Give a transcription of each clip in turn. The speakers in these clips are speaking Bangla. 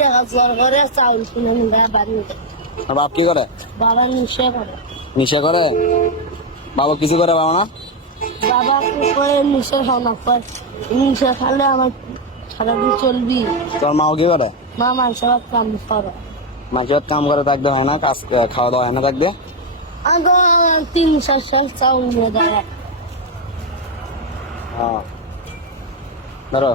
টাকা জোর করে চাউল কিনে নিয়ে বাড়ি নিয়ে যায়। আর বাপ কি করে? বাবা নিশা করে। নিশা করে? বাবা কিছু করে বাবা না? বাবা করে নিশা খাওয়া করে। নিশা খালে আমার সারাদিন চলবি। তোর মাও কি করে? মা মানুষের কাম করে। মাঝে কাম করে থাকতে হয় না, কাজ খাওয়া দাওয়া হয় না থাকবে? আগে 3-4 সাল চাউল নিয়ে দেয়। হ্যাঁ ধরো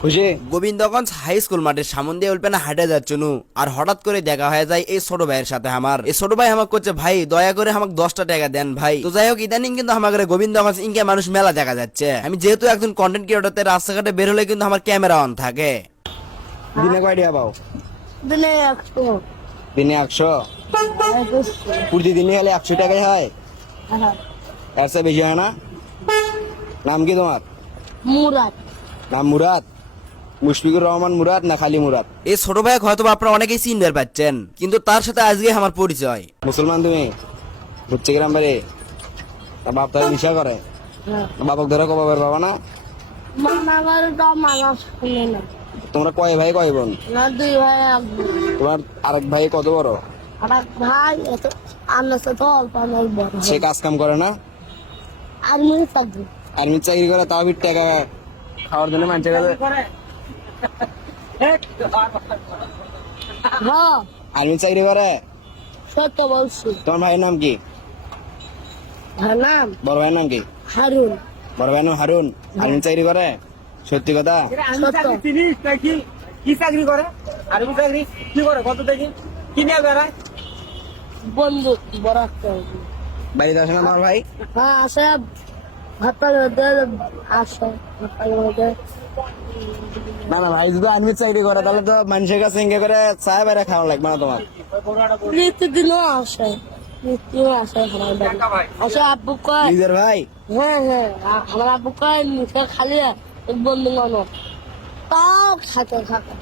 খুশি। গোবিন্দগঞ্জ হাই স্কুল মাঠের সামনে দিয়ে উল্পেনা হাঁটে যাচ্ছনু আর হঠাৎ করে দেখা হয়ে যায় এই ছোট ভাইয়ের সাথে। আমার এই ছোট ভাই আমাকে করছে, ভাই দয়া করে আমাকে 10টা টাকা দেন ভাই। তো যাই হোক, ইদানিং কিন্তু আমাদের গোবিন্দগঞ্জ ইনকে মানুষ মেলা দেখা যাচ্ছে। আমি যেহেতু একজন কন্টেন্ট ক্রিয়েটর, রাস্তাঘাটে বের হলে কিন্তু আমার ক্যামেরা অন থাকে। দিনে কয় টাকা পাও? দিনে 100। দিনে 100? প্রতিদিনই হলে 100 টাকাই হয়? এর চেয়ে বেশি হয় না? নাম কি তোমার? মুরাদ। নাম মুরাদ? মুশফিকুর রহমান মুরাদ না খালি মুরাদ? এই ছোট ভাই হয়তো আপনারা অনেকেই চিনতে পাচ্ছেন, কিন্তু তার সাথে আজকে আমার পরিচয়। মুসলমান তুমি? হচ্ছে গ্রাম বাড়ি? বাপ তারা নিশা করে? বাপক ধরে কবে বাবা না? মামাবাড়িটা মানুষ শুনে না। তোমরা কয় ভাই কয় বোন? না 2 ভাই 1 বোন। তোমার আরেক ভাই কত বড়? আর এক ভাই এত আমার সাথে অল্প অনেক বড়। সে কাজ কাম করে না? আর্মি থাকবে। আর্মি চাকরি করে, তাও বিট টাকা খাওয়ার জন্য মানুষের কাছে। হ্যাঁ আর্মি চাকরি করে? সত্য বলছি। তোমার ভাইয়ের নাম কি? ভাই নাম বড় ভাইয়ের নাম কি? হারুন। বড় ভাইয়ের নাম হারুন। আর্মি চাকরি করে? সত্যি কথা? কি চাকরি করে? আর্মি চাকরি কি করে? কত থেকে কি নিয়ে বেড়ায়? বন্ধু বড় একটা। বাড়িতে আসে না তোমার ভাই? হ্যাঁ আসে। ভাতার মধ্যে আসে। ভাতার মধ্যে না না, ভাই যদি আর্মি চাকরি করে তাহলে তো মানুষের কাছে ইঙ্গে করে চা বেড়া খাওয়া লাগবে না তোমার? নিত্যদিনও আসে। নিত্যদিনও আসে আমার বাড়ি। আসে আব্বু কয়। নিজের ভাই? হ্যাঁ হ্যাঁ আমার আব্বু কয় নিচে খালি বন্ধু মানুষ তাও খাতে খাতে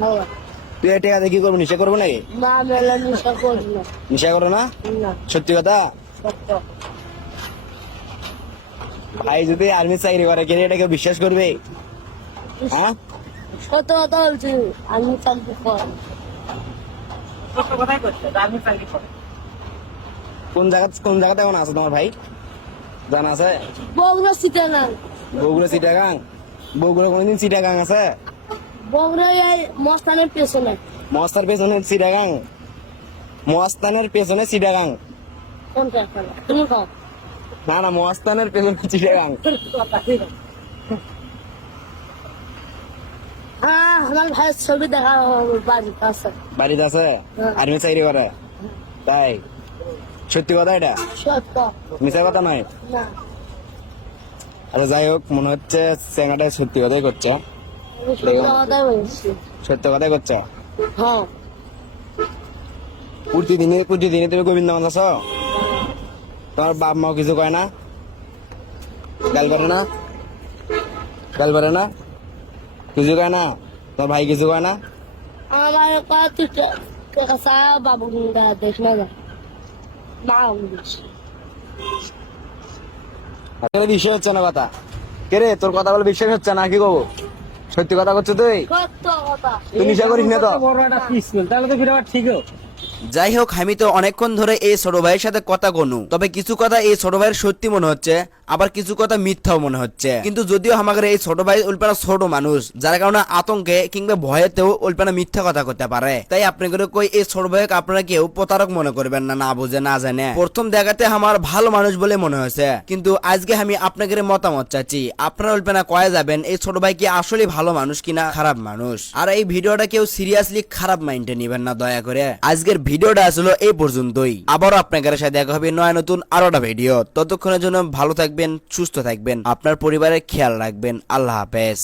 ভালো। তুই এই টাকা দিয়ে কি করবো? নিশা করবো নাকি? না মেলা নিশা করি না। নিশা করো না? না সত্যি কথা? সত্য। ভাই যদি আর্মি চাকরি করে কে এটা কেউ বিশ্বাস করবে? হ্যাঁ সত্য কথা বলছি। আমি চাকরি করি। সত্য কথাই করছে, আর্মি চাকরি করে। কোন জায়গাতে এখন আছে তোমার ভাই জানা আছে? বগুড়া সিটাগাং। বগুড়া চিটাগাং? বগুড়া কোনদিন চিটাগাং আছে? বগুড়া এই মস্তানের পেছনে। মস্তার পেছনে চিটাগাং? মস্তানের পেছনে চিটাগাং? কোনটা করে তুমি খাও। না না, মস্তানের পেছনে চিটাগাং। হ্যাঁ আমার ভাইয়ের ছবি দেখা বাড়িতে আছে। বাড়িতে আছে? আর্মি চাকরি করে? তাই? সত্যি কথা এটা? সত্য। মিথ্যা কথা নয়? না আচ্ছা যাই হোক, মনে হচ্ছে চেঙ্গাটা সত্যি কথাই করছে। আমি সত্য কথাই বলছি। সত্য কথাই করছে? হ্যাঁ প্রতিদিনে তুমি গোবিন্দগঞ্জ আছো? তোমার বাপ মাও কিছু কয় না? গাল করে না? গাল করে না? কিছু কয় না? তোমার ভাই কিছু কয় না? আমার কত টাকা চা বাবু দেখ না না আসলে বিশ্বাস হচ্ছে না কথা। কে রে, তোর কথা বলে বিশ্বাস হচ্ছে না, কি করবো? সত্যি কথা করছো তুই? সত্য কথা। তুই নিশা করিস না তো? বড় একটা পিস্তল, তাহলে তো ফিরে আবার ঠিকও। যাই হোক, আমি তো অনেকক্ষণ ধরে এই ছোট ভাইয়ের সাথে কথা গনু, তবে কিছু কথা এই ছোট ভাইয়ের সত্যি মনে হচ্ছে, আবার কিছু কথা মিথ্যাও মনে হচ্ছে। কিন্তু যদিও আমাদের এই ছোট ভাই উল্পানা ছোট মানুষ, যার কারণে আতঙ্কে কিংবা ভয়েতেও উল্পানা মিথ্যা কথা করতে পারে। তাই আপনি করে কই এই ছোট ভাইকে আপনারা কেউ প্রতারক মনে করবেন না, না বুঝে না জানে। প্রথম দেখাতে আমার ভালো মানুষ বলে মনে হয়েছে, কিন্তু আজকে আমি আপনাদের মতামত চাচ্ছি। আপনারা উল্পানা কয়ে যাবেন এই ছোট ভাই কি আসলে ভালো মানুষ কিনা খারাপ মানুষ। আর এই ভিডিওটা কেউ সিরিয়াসলি খারাপ মাইন্ডে নিবেন না দয়া করে। আজকের ভিডিওটা আসলে এই পর্যন্তই। আবারও আপনাদের সাথে দেখা হবে নয় নতুন আরো একটা ভিডিও। ততক্ষণের জন্য ভালো থাকবেন, সুস্থ থাকবেন, আপনার পরিবারের খেয়াল রাখবেন। আল্লাহ হাফেজ।